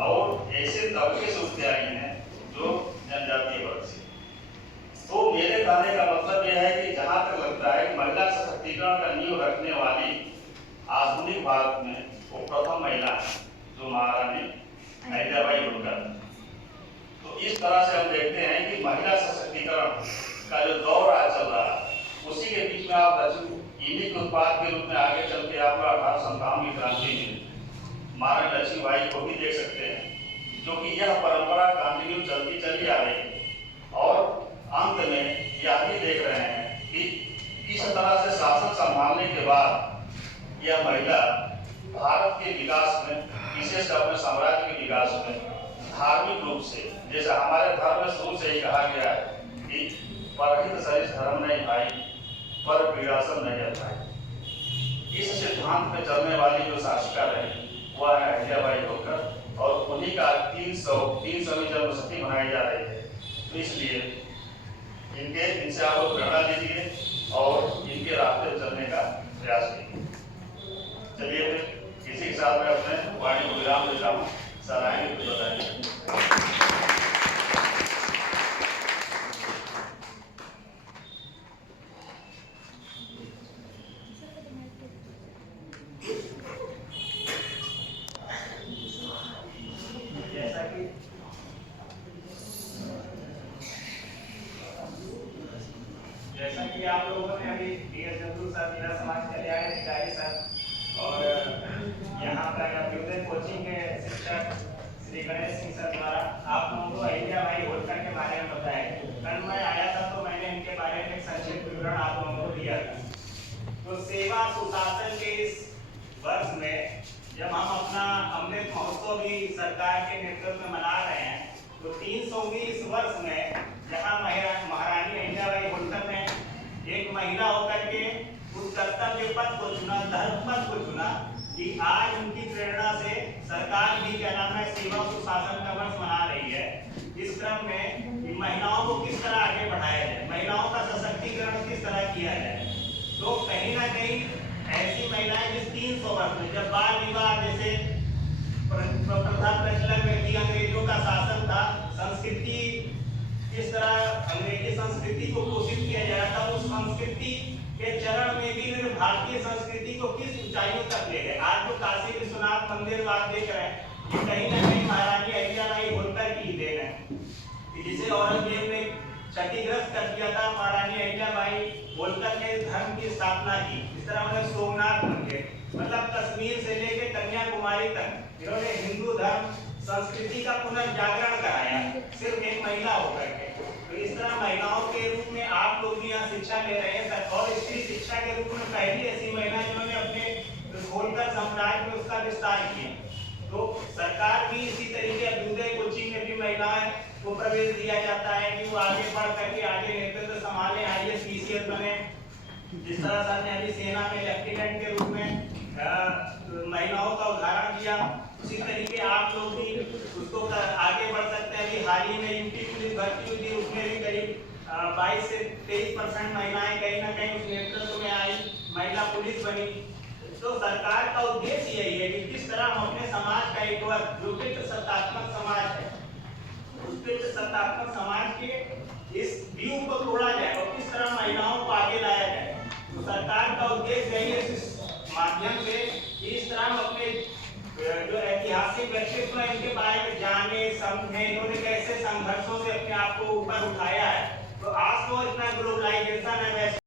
और ऐसे तबके से उठते आई हैं जो जनजातीय वर्ग से। तो मेरे कहने का मतलब यह है कि जहाँ तक लगता है कि महिला सशक्तिकरण का नींव रखने वाली आधुनिक भारत में वो प्रथम महिला जो महारानी अहिल्याबाई होलकर। तो इस तरह से हम देखते हैं कि महिला सशक्तिकरण का जो दौर आज चल रहा है, उसी के बीच में आप इन्हीं के उत्पाद के रूप में आगे चल के आप 1857 की क्रांति में महारानी लक्ष्मीबाई को भी देख सकते हैं, जो कि यह परंपरा कंटिन्यू चलती चली आ रही है। और अंत में यह भी देख रहे हैं कि किस तरह से शासन संभालने के बाद यह महिला भारत के विकास में, विशेषकर अपने साम्राज्य के विकास में धार्मिक रूप से, जैसे हमारे धर्म में शुरू से ही कहा गया है कि परहित सरिस धर्म नहीं भाई, पर पीड़ासन नहीं अथाई। इस सिद्धांत में चलने वाली जो शासिका रही वह है अहिल्याबाई होलकर, और उन्हीं का 300वीं जन्मशती मनाई जा रही है। तो इसलिए इनसे आप लोग प्रेरणा लीजिए और इनके रास्ते चलने का प्रयास कीजिए। चलिए फिर इसी के साथ मैं अपने वाणी को विराम देता हूँ। सराहनीय कुछ बताइए। जैसा कि आप लोगों ने अभी डी.एस. जंतु सर, जिला समाज कल्याण अधिकारी सर और यहाँ पर अभ्युदय कोचिंग के शिक्षक श्री गणेश सिंह सर द्वारा आप लोगों को अहिल्याबाई होलकर के बारे में बताया। कल मैं आया था तो मैंने इनके बारे में एक संक्षिप्त विवरण आप लोगों को दिया था। तो सेवा सुशासन के इस वर्ष में जब हम अपना अमृत महोत्सव भी सरकार के नेतृत्व में मना रहे हैं, तो 300वीं इस वर्ष में जहाँ महारानी अहिल्याबाई होलकर ने एक महिला होकर के उस कर्तव्य पद को चुना, धर्म पद को चुना, कि आज उनकी प्रेरणा से सरकार भी क्या नाम है सेवा सुशासन का वर्ष मना रही है। इस क्रम में महिलाओं को किस तरह आगे बढ़ाया जाए, महिलाओं का सशक्तिकरण किस तरह किया जाए। तो कहीं ना कहीं ऐसी महिलाएं जिस 300 वर्ष में जब बाल विवाह जैसे प्रथा प्रचलन में थी, अंग्रेजों का शासन था, संस्कृति किस तरह अंग्रेजी संस्कृति को पोषित किया जा रहा था, उस संस्कृति के चरण में भी इन्होंने भारतीय संस्कृति को किस ऊंचाइयों तक ले गए। आज जो काशी विश्वनाथ मंदिर आप देख रहे हैं, ये कहीं ना कहीं महारानी अहिल्याबाई होलकर की देन है, जिसे औरंगजेब ने क्षतिग्रस्त कर दिया था। महारानी अहिल्याबाई होलकर ने धर्म की स्थापना की। इस तरह उन्होंने सोमनाथ मंदिर, मतलब कश्मीर से लेकर कन्याकुमारी तक इन्होंने हिंदू धर्म संस्कृति का पुनर्जागरण कराया, सिर्फ एक महिला होकर के। तो इस तरह महिलाओं के रूप में आप लोग भी यहाँ शिक्षा ले रहे हैं, और स्त्री शिक्षा के रूप में पहली ऐसी महिला जिन्होंने अपने होलकर साम्राज्य में उसका विस्तार किया। तो सरकार भी इसी तरीके अभ्युदय कोचिंग में भी महिलाएं को प्रवेश दिया जाता है कि वो आगे बढ़ करके आगे नेतृत्व संभाले, IAS PCS बने। जिस तरह सर ने अभी सेना में लेफ्टिनेंट के रूप में महिलाओं का उदाहरण दिया, उसी तरीके आप लोग भी उसको आगे बढ़ सकते हैं। अभी हाल ही में यूपी पुलिस भर्ती हुई थी, उसमें भी करीब 22 से 23% महिलाएं कहीं ना कहीं उस नेतृत्व में आई, महिला पुलिस बनी। तो सरकार का उद्देश्य यही है कि किस तरह हम अपने समाज का एक वर्ग जो पितृसत्तात्मक समाज है, उस पितृसत्तात्मक समाज के इस व्यू को तोड़ा जाए और किस तरह महिलाओं को आगे लाया जाए। तो सरकार का उद्देश्य यही है इस माध्यम से इस तरह हम अपने जो ऐतिहासिक व्यक्तित्व है इनके बारे में जाने समझे, इन्होंने कैसे संघर्षों से अपने आप को ऊपर उठाया है। तो आज तो इतना ग्लोबलाइजेशन है, वैसे